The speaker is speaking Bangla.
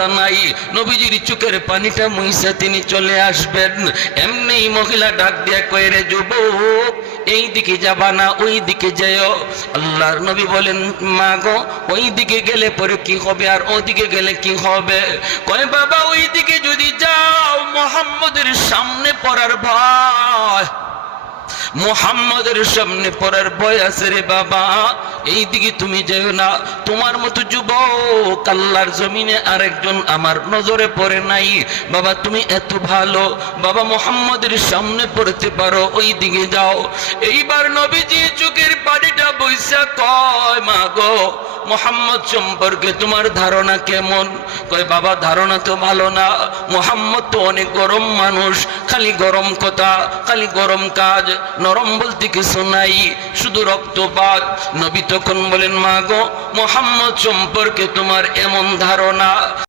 রাস্তা নাই, নবীজির চোখের পানিটা মুইসা তিনি চলে আসবেন। এমনি মহিলা ডাক দিয়া কয়, রে যুবক, এই দিকে যাবা না, ওই দিকে যেও। আল্লাহর নবী বলেন, মা গো, ওই দিকে গেলে পরে কি হবে আর ওদিকে গেলে কি হবে? কয়, বাবা, ওই দিকে যদি যাও মুহাম্মদের সামনে পড়ার ভয়, মুহাম্মদের সামনে পড়ার ভয় আছে রে বাবা, এই দিকে তুমি যেও না। তোমার মতো যুবক আল্লাহর জমিনে আরেকজন আমার নজরে পড়ে নাই বাবা, তুমি এত ভালো বাবা, মুহাম্মদের সামনে পড়তে পারো, ওই দিকে যাও। এইবার নবীজি চোখের পানিটা বইসা কয়, মা গো, মুহাম্মদ সম্পর্কে তোমার ধারণা কেমন? কয়, বাবা, ধারণা তো ভালো না, মুহাম্মদ তো অনেক গরম মানুষ, খালি গরম কথা, খালি গরম কাজ, নরম বলতে কিছু নাই, শুধু রক্তপাত। নবী তখন বলেন, মা গো, মুহাম্মদ সম্পর্কে তোমার এমন ধারণা,